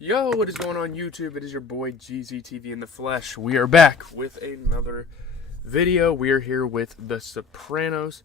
Yo, what is going on YouTube? It is your boy GZTV in the flesh. We are back with another video. We are here with The Sopranos.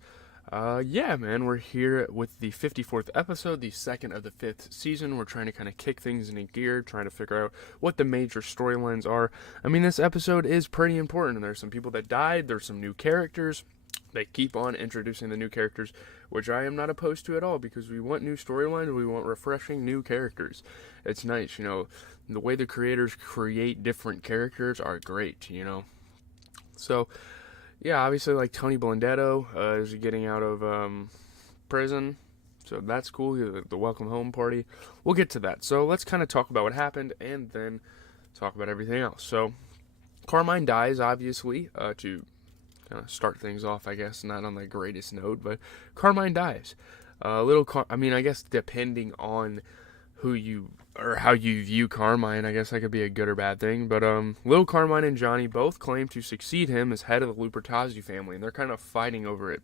Yeah, man, we're here with the 54th episode, the second of the 5th season. We're trying to kind of kick things into gear, trying to figure out what the major storylines are. I mean, this episode is pretty important. There's some people that died, there's some new characters. They keep on introducing the new characters, which I am not opposed to at all, because we want new storylines, we want refreshing new characters. It's nice, the way the creators create different characters are great, So, yeah, obviously, like, Tony Blundetto is getting out of prison, so that's cool, the welcome home party. We'll get to that. So let's kind of talk about what happened, and then talk about everything else. So, Carmine dies, obviously, to kind of start things off, I guess, not on the greatest note, but Carmine dies. I guess depending on who you, or how you view Carmine, I guess that could be a good or bad thing, but little Carmine and Johnny both claim to succeed him as head of the Lupertazzi family, and they're kind of fighting over it.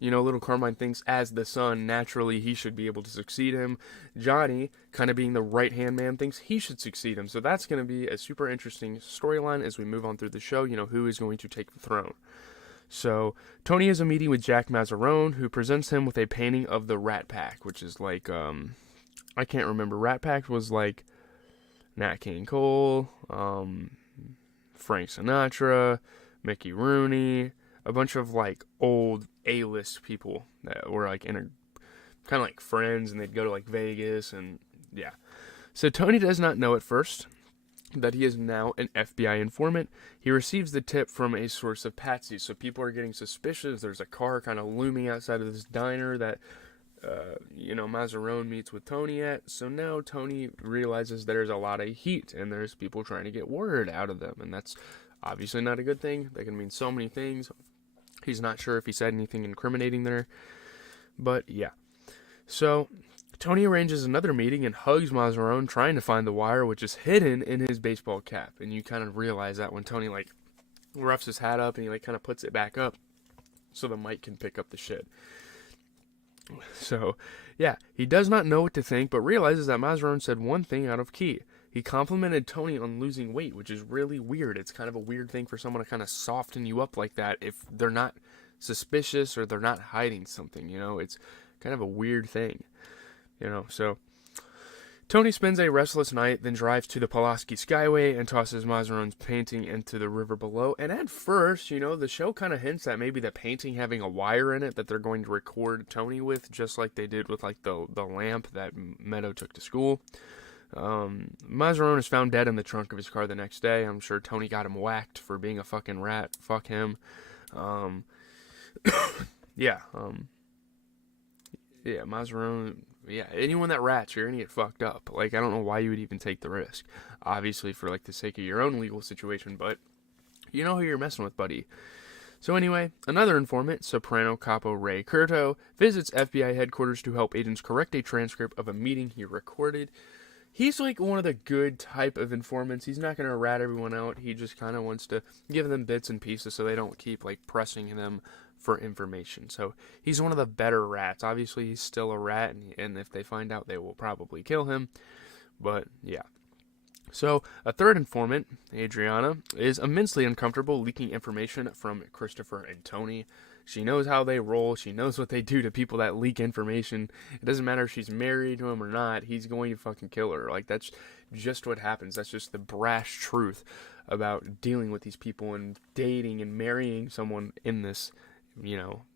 Little Carmine thinks as the son, naturally he should be able to succeed him. Johnny, kind of being the right-hand man, thinks he should succeed him. So that's going to be a super interesting storyline as we move on through the show, who is going to take the throne. So Tony has a meeting with Jack Mazzarone, who presents him with a painting of the Rat Pack, which is like, I can't remember. Rat Pack was like Nat King Cole, Frank Sinatra, Mickey Rooney, a bunch of like old A-list people that were like kind of like friends, and they'd go to like Vegas, and yeah. So Tony does not know at first that he is now an FBI informant. He receives the tip from a source of Patsy, so people are getting suspicious. There's a car kind of looming outside of this diner that Mazzarone meets with Tony at. So now Tony realizes there's a lot of heat, and there's people trying to get word out of them, and that's obviously not a good thing. That can mean so many things. He's not sure if he said anything incriminating there. But, yeah. So, Tony arranges another meeting and hugs Mazzarone, trying to find the wire, which is hidden in his baseball cap. And you kind of realize that when Tony, roughs his hat up and he, kind of puts it back up so the mic can pick up the shit. So, yeah, he does not know what to think, but realizes that Mazzarone said one thing out of key. He complimented Tony on losing weight, which is really weird. It's kind of a weird thing for someone to kind of soften you up like that if they're not suspicious or they're not hiding something, It's kind of a weird thing, So, Tony spends a restless night, then drives to the Pulaski Skyway and tosses Mazzarone's painting into the river below. And at first, the show kind of hints at maybe the painting having a wire in it that they're going to record Tony with, just like they did with, the lamp that Meadow took to school. Mazzarone is found dead in the trunk of his car the next day. I'm sure Tony got him whacked for being a fucking rat. Fuck him. Yeah, Mazzarone, yeah, anyone that rats, you're gonna get fucked up. I don't know why you would even take the risk. Obviously, for, the sake of your own legal situation, but you know who you're messing with, buddy. So anyway, another informant, Soprano Capo Ray Curto, visits FBI headquarters to help agents correct a transcript of a meeting he recorded. He's one of the good type of informants. He's not going to rat everyone out. He just kind of wants to give them bits and pieces so they don't keep pressing them for information. So he's one of the better rats. Obviously, he's still a rat, and if they find out, they will probably kill him. But yeah. So a third informant, Adriana, is immensely uncomfortable leaking information from Christopher and Tony. She knows how they roll. She knows what they do to people that leak information. It doesn't matter if she's married to him or not. He's going to fucking kill her. That's just what happens. That's just the brash truth about dealing with these people and dating and marrying someone in this,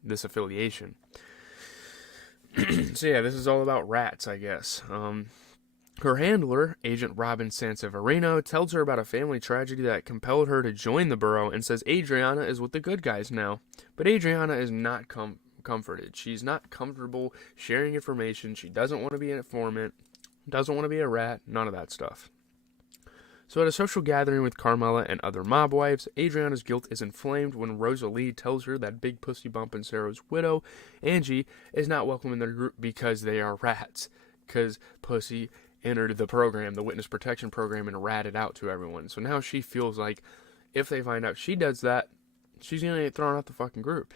this affiliation. So yeah, this is all about rats, I guess. Her handler, Agent Robin Sanseverino, tells her about a family tragedy that compelled her to join the Bureau and says Adriana is with the good guys now. But Adriana is not comforted. She's not comfortable sharing information. She doesn't want to be an informant, doesn't want to be a rat, none of that stuff. So at a social gathering with Carmela and other mob wives, Adriana's guilt is inflamed when Rosalie tells her that Big Pussy Bump and Sarah's widow, Angie, is not welcome in their group because they are rats. Because Pussy entered the program, the witness protection program, and ratted out to everyone. So now she feels like if they find out she does that, she's gonna get thrown out the fucking group,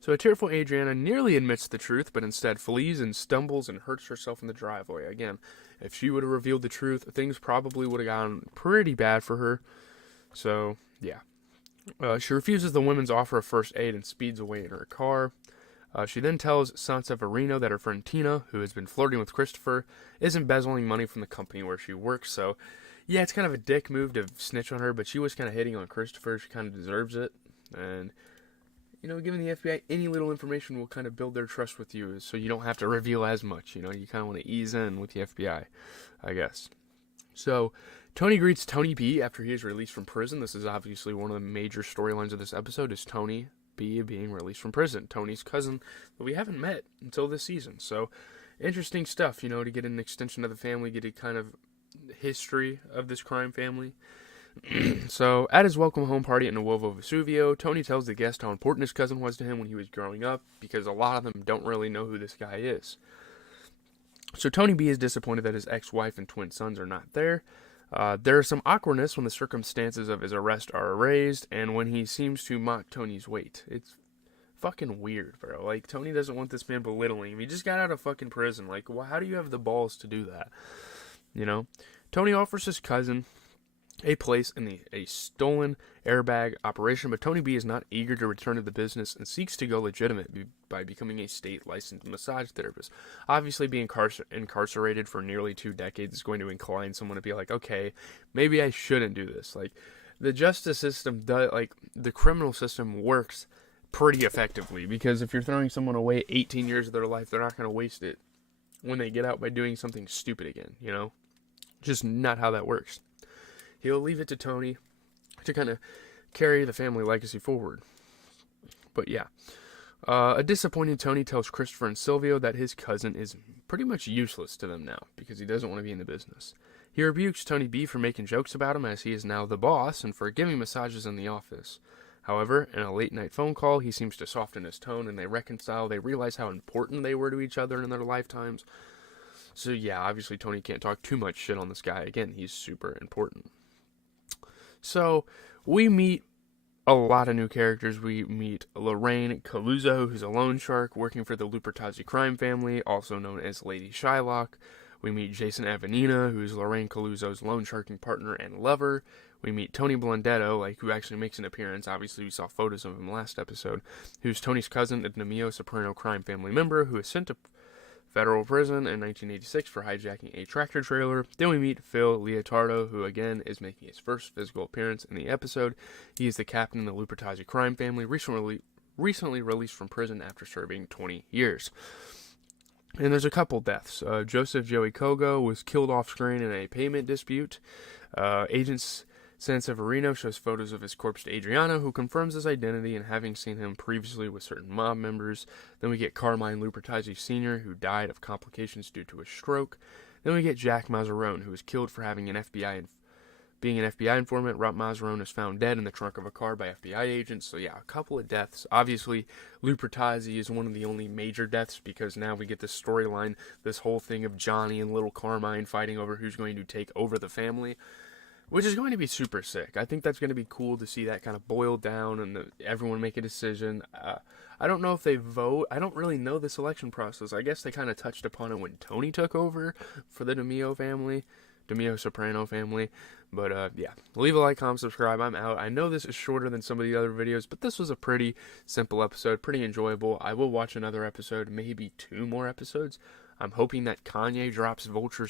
So a tearful Adriana nearly admits the truth, but instead flees and stumbles and hurts herself in the driveway. Again, if she would have revealed the truth, things probably would have gone pretty bad for her. So, yeah. She refuses the women's offer of first aid and speeds away in her car. She then tells Sanseverino that her friend Tina, who has been flirting with Christopher, is embezzling money from the company where she works. So, yeah, it's kind of a dick move to snitch on her, but she was kind of hitting on Christopher. She kind of deserves it. And, you know, giving the FBI any little information will kind of build their trust with you, so you don't have to reveal as much. You know, you kind of want to ease in with the FBI, I guess. So, Tony greets Tony B after he is released from prison. This is obviously one of the major storylines of this episode, is Tony B being released from prison. Tony's cousin that we haven't met until this season. So, interesting stuff, you know, to get an extension of the family, get a kind of history of this crime family. So, at his welcome home party at Nuovo Vesuvio, Tony tells the guest how important his cousin was to him when he was growing up, because a lot of them don't really know who this guy is. So, Tony B is disappointed that his ex-wife and twin sons are not there. There is some awkwardness when the circumstances of his arrest are erased, and when he seems to mock Tony's weight. It's fucking weird, bro. Like, Tony doesn't want this man belittling him. He just got out of fucking prison. Like, how do you have the balls to do that? You know? Tony offers his cousin a place in a stolen airbag operation, but Tony B is not eager to return to the business and seeks to go legitimate by becoming a state licensed massage therapist. Obviously, being incarcerated for nearly 2 decades is going to incline someone to be like, okay, maybe I shouldn't do this. Like, the justice system the criminal system works pretty effectively, because if you're throwing someone away 18 years of their life, they're not going to waste it when they get out by doing something stupid again, you know? Just not how that works. He'll leave it to Tony to kind of carry the family legacy forward. But yeah, a disappointed Tony tells Christopher and Silvio that his cousin is pretty much useless to them now, because he doesn't want to be in the business. He rebukes Tony B for making jokes about him, as he is now the boss, and for giving massages in the office. However, in a late-night phone call, he seems to soften his tone, and they reconcile. They realize how important they were to each other in their lifetimes. So yeah, obviously Tony can't talk too much shit on this guy. Again, he's super important. So, we meet a lot of new characters. We meet Lorraine Caluzzo, who's a loan shark working for the Lupertazzi crime family, also known as Lady Shylock. We meet Jason Avenina, who's Lorraine Caluzzo's loan sharking partner and lover. We meet Tony Blundetto, who actually makes an appearance. Obviously, we saw photos of him last episode, who's Tony's cousin, a Nemeo Soprano crime family member who is sent to federal prison in 1986 for hijacking a tractor trailer. Then we meet Phil Leotardo, who again is making his first physical appearance in the episode. He is the captain of the Lupertazzi crime family, recently released from prison after serving 20 years. And there's a couple deaths. Joseph Joey Kogo was killed off screen in a payment dispute. Agents Sanseverino shows photos of his corpse to Adriana, who confirms his identity and having seen him previously with certain mob members. Then we get Carmine Lupertazzi Sr., who died of complications due to a stroke. Then we get Jack Mazzarone, who was killed for having being an FBI informant. Rob Mazzarone is found dead in the trunk of a car by FBI agents. So yeah, a couple of deaths. Obviously, Lupertazzi is one of the only major deaths, because now we get this storyline, this whole thing of Johnny and little Carmine fighting over who's going to take over the family, which is going to be super sick. I think that's going to be cool to see that kind of boil down and everyone make a decision. I don't know if they vote. I don't really know this election process. I guess they kind of touched upon it when Tony took over for the DeMeo Soprano family. But yeah, leave a like, comment, subscribe. I'm out. I know this is shorter than some of the other videos, but this was a pretty simple episode, pretty enjoyable. I will watch another episode, maybe 2 more episodes. I'm hoping that Kanye drops Vulture